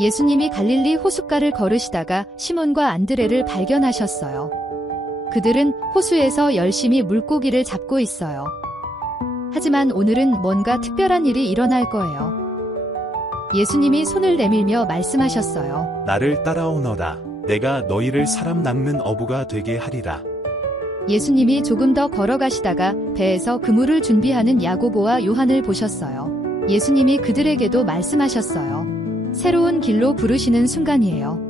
예수님이 갈릴리 호숫가를 걸으시다가 시몬과 안드레를 발견하셨어요. 그들은 호수에서 열심히 물고기를 잡고 있어요. 하지만 오늘은 뭔가 특별한 일이 일어날 거예요. 예수님이 손을 내밀며 말씀하셨어요. 나를 따라오너라. 내가 너희를 사람 낚는 어부가 되게 하리라. 예수님이 조금 더 걸어가시다가 배에서 그물을 준비하는 야고보와 요한을 보셨어요. 예수님이 그들에게도 말씀하셨어요. 새로운 길로 부르시는 순간이에요.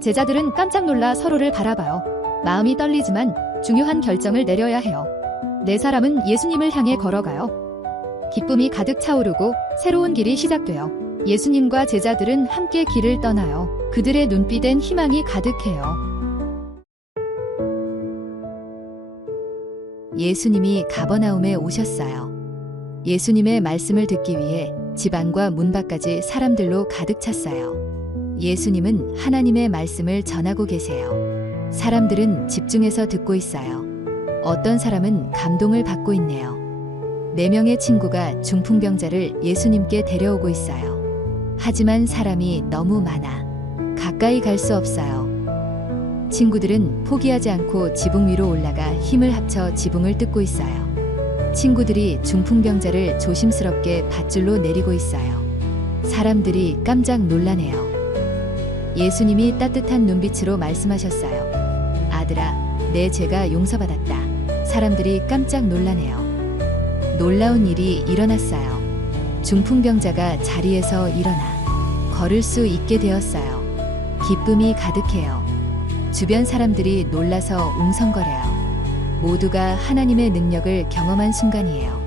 제자들은 깜짝 놀라 서로를 바라봐요. 마음이 떨리지만 중요한 결정을 내려야 해요. 네 사람은 예수님을 향해 걸어가요. 기쁨이 가득 차오르고 새로운 길이 시작돼요. 예수님과 제자들은 함께 길을 떠나요. 그들의 눈빛엔 희망이 가득해요. 예수님이 가버나움에 오셨어요. 예수님의 말씀을 듣기 위해 집 안과 문 밖까지 사람들로 가득 찼어요. 예수님은 하나님의 말씀을 전하고 계세요. 사람들은 집중해서 듣고 있어요. 어떤 사람은 감동을 받고 있네요. 4명의 친구가 중풍병자를 예수님께 데려오고 있어요. 하지만 사람이 너무 많아 가까이 갈 수 없어요. 친구들은 포기하지 않고 지붕 위로 올라가 힘을 합쳐 지붕을 뜯고 있어요. 친구들이 중풍병자를 조심스럽게 밧줄로 내리고 있어요. 사람들이 깜짝 놀라네요. 예수님이 따뜻한 눈빛으로 말씀하셨어요. 아들아, 내 죄가 용서받았다. 사람들이 깜짝 놀라네요. 놀라운 일이 일어났어요. 중풍병자가 자리에서 일어나 걸을 수 있게 되었어요. 기쁨이 가득해요. 주변 사람들이 놀라서 웅성거려요. 모두가 하나님의 능력을 경험한 순간이에요.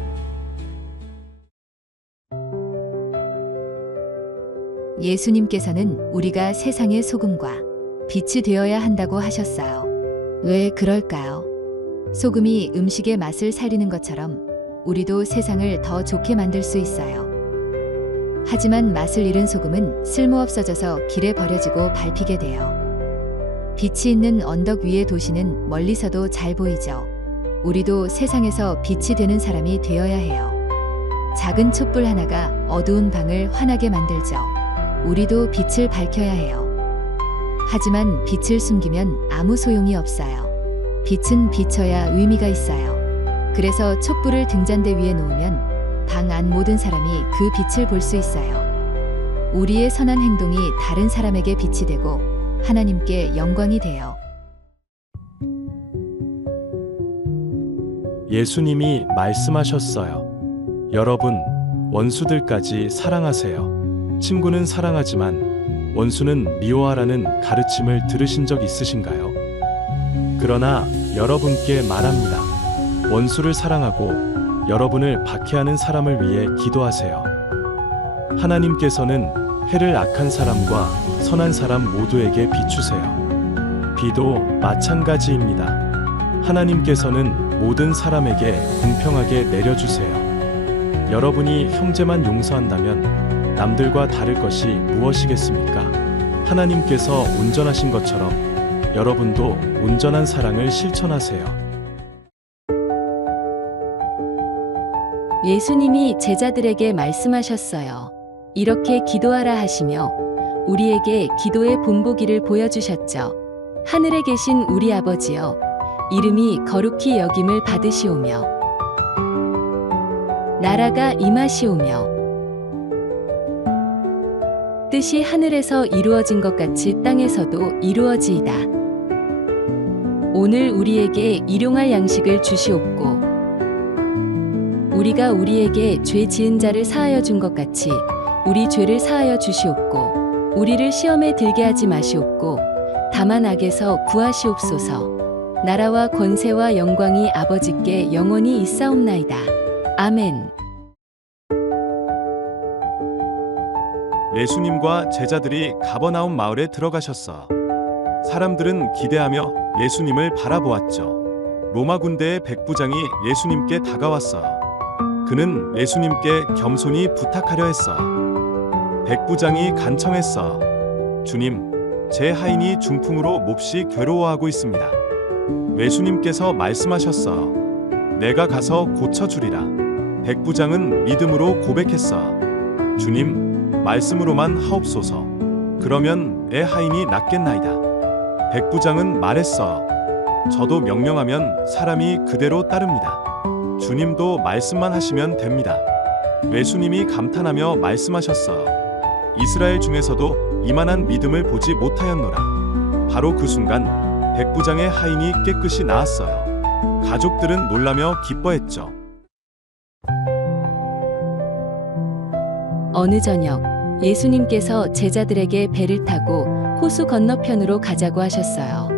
예수님께서는 우리가 세상의 소금과 빛이 되어야 한다고 하셨어요. 왜 그럴까요? 소금이 음식의 맛을 살리는 것처럼 우리도 세상을 더 좋게 만들 수 있어요. 하지만 맛을 잃은 소금은 쓸모없어져서 길에 버려지고 밟히게 돼요. 빛이 있는 언덕 위의 도시는 멀리서도 잘 보이죠. 우리도 세상에서 빛이 되는 사람이 되어야 해요. 작은 촛불 하나가 어두운 방을 환하게 만들죠. 우리도 빛을 밝혀야 해요. 하지만 빛을 숨기면 아무 소용이 없어요. 빛은 비춰야 의미가 있어요. 그래서 촛불을 등잔대 위에 놓으면 방 안 모든 사람이 그 빛을 볼 수 있어요. 우리의 선한 행동이 다른 사람에게 빛이 되고 하나님께 영광이 돼요. 예수님이 말씀하셨어요. 여러분, 원수들까지 사랑하세요. 친구는 사랑하지만 원수는 미워하라는 가르침을 들으신 적 있으신가요? 그러나 여러분께 말합니다. 원수를 사랑하고 여러분을 박해하는 사람을 위해 기도하세요. 하나님께서는 해를 악한 사람과 선한 사람 모두에게 비추세요. 비도 마찬가지입니다. 하나님께서는 모든 사람에게 공평하게 내려주세요. 여러분이 형제만 용서한다면 남들과 다를 것이 무엇이겠습니까? 하나님께서 온전하신 것처럼 여러분도 온전한 사랑을 실천하세요. 예수님이 제자들에게 말씀하셨어요. 이렇게 기도하라 하시며 우리에게 기도의 본보기를 보여주셨죠. 하늘에 계신 우리 아버지여, 이름이 거룩히 여김을 받으시오며 나라가 임하시오며 뜻이 하늘에서 이루어진 것 같이 땅에서도 이루어지이다. 오늘 우리에게 일용할 양식을 주시옵고 우리가 우리에게 죄 지은 자를 사하여 준 것 같이 우리 죄를 사하여 주시옵고 우리를 시험에 들게 하지 마시옵고 다만 악에서 구하시옵소서. 나라와 권세와 영광이 아버지께 영원히 있사옵나이다. 아멘. 예수님과 제자들이 가버나움 마을에 들어가셨어. 사람들은 기대하며 예수님을 바라보았죠. 로마 군대의 백부장이 예수님께 다가왔어요. 그는 예수님께 겸손히 부탁하려 했어. 백부장이 간청했어. 주님, 제 하인이 중풍으로 몹시 괴로워하고 있습니다. 예수님께서 말씀하셨어. 내가 가서 고쳐주리라. 백부장은 믿음으로 고백했어. 주님, 말씀으로만 하옵소서. 그러면 내 하인이 낫겠나이다. 백부장은 말했어요. 저도 명령하면 사람이 그대로 따릅니다. 주님도 말씀만 하시면 됩니다. 외수님이 감탄하며 말씀하셨어요. 이스라엘 중에서도 이만한 믿음을 보지 못하였노라. 바로 그 순간 백부장의 하인이 깨끗이 나았어요. 가족들은 놀라며 기뻐했죠. 어느 저녁 예수님께서 제자들에게 배를 타고 호수 건너편으로 가자고 하셨어요.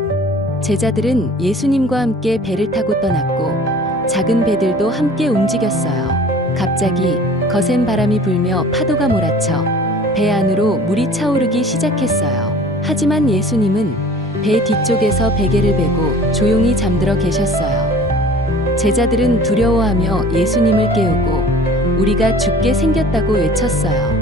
제자들은 예수님과 함께 배를 타고 떠났고 작은 배들도 함께 움직였어요. 갑자기 거센 바람이 불며 파도가 몰아쳐 배 안으로 물이 차오르기 시작했어요. 하지만 예수님은 배 뒤쪽에서 베개를 베고 조용히 잠들어 계셨어요. 제자들은 두려워하며 예수님을 깨우고 우리가 죽게 생겼다고 외쳤어요.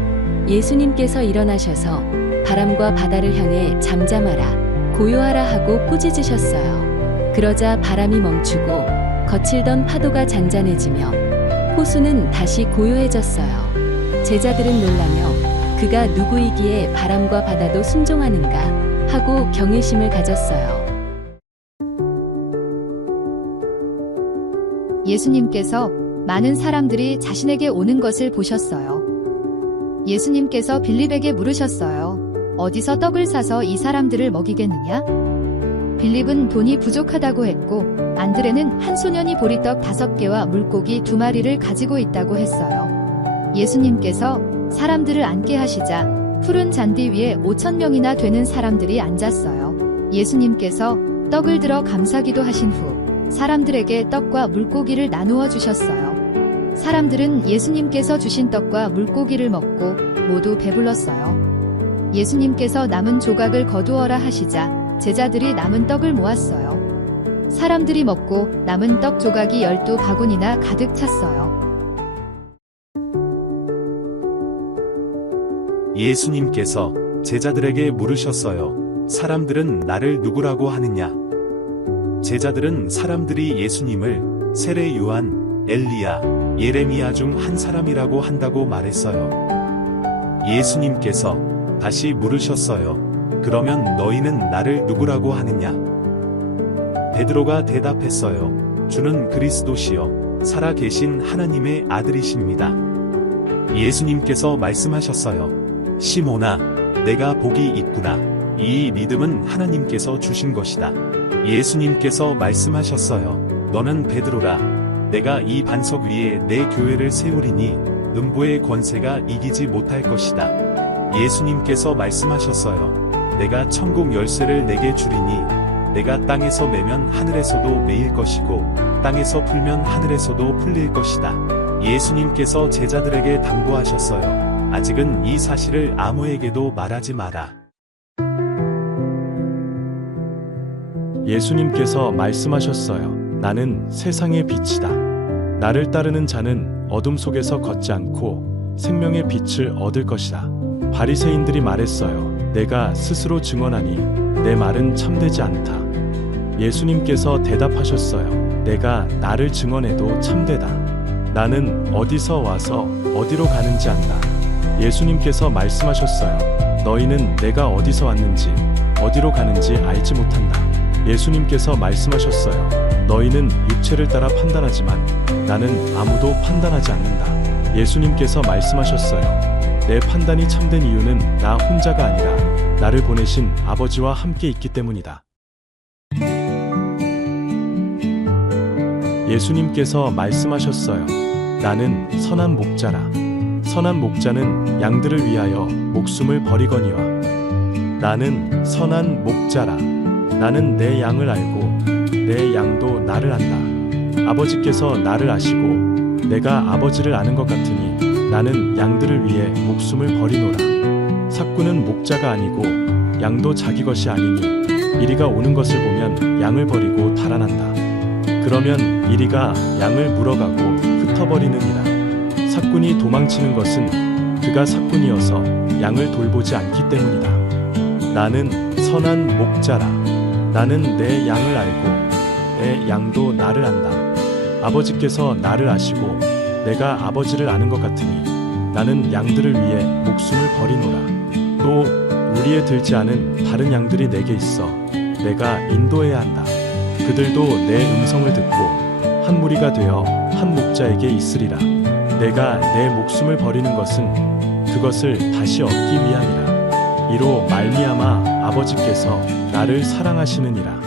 예수님께서 일어나셔서 바람과 바다를 향해 잠잠하라, 고요하라 하고 꾸짖으셨어요. 그러자 바람이 멈추고 거칠던 파도가 잔잔해지며 호수는 다시 고요해졌어요. 제자들은 놀라며 그가 누구이기에 바람과 바다도 순종하는가 하고 경외심을 가졌어요. 예수님께서 많은 사람들이 자신에게 오는 것을 보셨어요. 예수님께서 빌립에게 물으셨어요. 어디서 떡을 사서 이 사람들을 먹이겠느냐? 빌립은 돈이 부족하다고 했고 안드레는 한 소년이 보리떡 5개와 물고기 2마리를 가지고 있다고 했어요. 예수님께서 사람들을 앉게 하시자 푸른 잔디 위에 5,000명이나 되는 사람들이 앉았어요. 예수님께서 떡을 들어 감사기도 하신 후 사람들에게 떡과 물고기를 나누어 주셨어요. 사람들은 예수님께서 주신 떡과 물고기를 먹고 모두 배불렀어요. 예수님께서 남은 조각을 거두어라 하시자 제자들이 남은 떡을 모았어요. 사람들이 먹고 남은 떡 조각이 12바구니나 가득 찼어요. 예수님께서 제자들에게 물으셨어요. 사람들은 나를 누구라고 하느냐? 제자들은 사람들이 예수님을 세례 요한, 엘리야, 예레미야 중 한 사람이라고 한다고 말했어요. 예수님께서 다시 물으셨어요. 그러면 너희는 나를 누구라고 하느냐? 베드로가 대답했어요. 주는 그리스도시요 살아계신 하나님의 아들이십니다. 예수님께서 말씀하셨어요. 시몬아, 내가 복이 있구나. 이 믿음은 하나님께서 주신 것이다. 예수님께서 말씀하셨어요. 너는 베드로라. 내가 이 반석 위에 내 교회를 세우리니 음부의 권세가 이기지 못할 것이다. 예수님께서 말씀하셨어요. 내가 천국 열쇠를 내게 주리니 내가 땅에서 매면 하늘에서도 매일 것이고 땅에서 풀면 하늘에서도 풀릴 것이다. 예수님께서 제자들에게 당부하셨어요. 아직은 이 사실을 아무에게도 말하지 마라. 예수님께서 말씀하셨어요. 나는 세상의 빛이다. 나를 따르는 자는 어둠 속에서 걷지 않고 생명의 빛을 얻을 것이다. 바리새인들이 말했어요. 내가 스스로 증언하니 내 말은 참되지 않다. 예수님께서 대답하셨어요. 내가 나를 증언해도 참되다. 나는 어디서 와서 어디로 가는지 안다. 예수님께서 말씀하셨어요. 너희는 내가 어디서 왔는지 어디로 가는지 알지 못한다. 예수님께서 말씀하셨어요. 너희는 육체를 따라 판단하지만 나는 아무도 판단하지 않는다. 예수님께서 말씀하셨어요. 내 판단이 참된 이유는 나 혼자가 아니라 나를 보내신 아버지와 함께 있기 때문이다. 예수님께서 말씀하셨어요. 나는 선한 목자라. 선한 목자는 양들을 위하여 목숨을 버리거니와. 나는 선한 목자라. 나는 내 양을 알고 내 양도 나를 안다. 아버지께서 나를 아시고 내가 아버지를 아는 것 같으니 나는 양들을 위해 목숨을 버리노라. 삭구는 목자가 아니고 양도 자기 것이 아니니 이리가 오는 것을 보면 양을 버리고 달아난다. 그러면 이리가 양을 물어가고 흩어버리느니라. 삭군이 도망치는 것은 그가 삭군이어서 양을 돌보지 않기 때문이다. 나는 선한 목자라. 나는 내 양을 알고 내 양도 나를 안다. 아버지께서 나를 아시고 내가 아버지를 아는 것 같으니 나는 양들을 위해 목숨을 버리노라. 또 무리에 들지 않은 다른 양들이 내게 있어 내가 인도해야 한다. 그들도 내 음성을 듣고 한 무리가 되어 한 목자에게 있으리라. 내가 내 목숨을 버리는 것은 그것을 다시 얻기 위함이라. 이로 말미암아 아버지께서 나를 사랑하시느니라.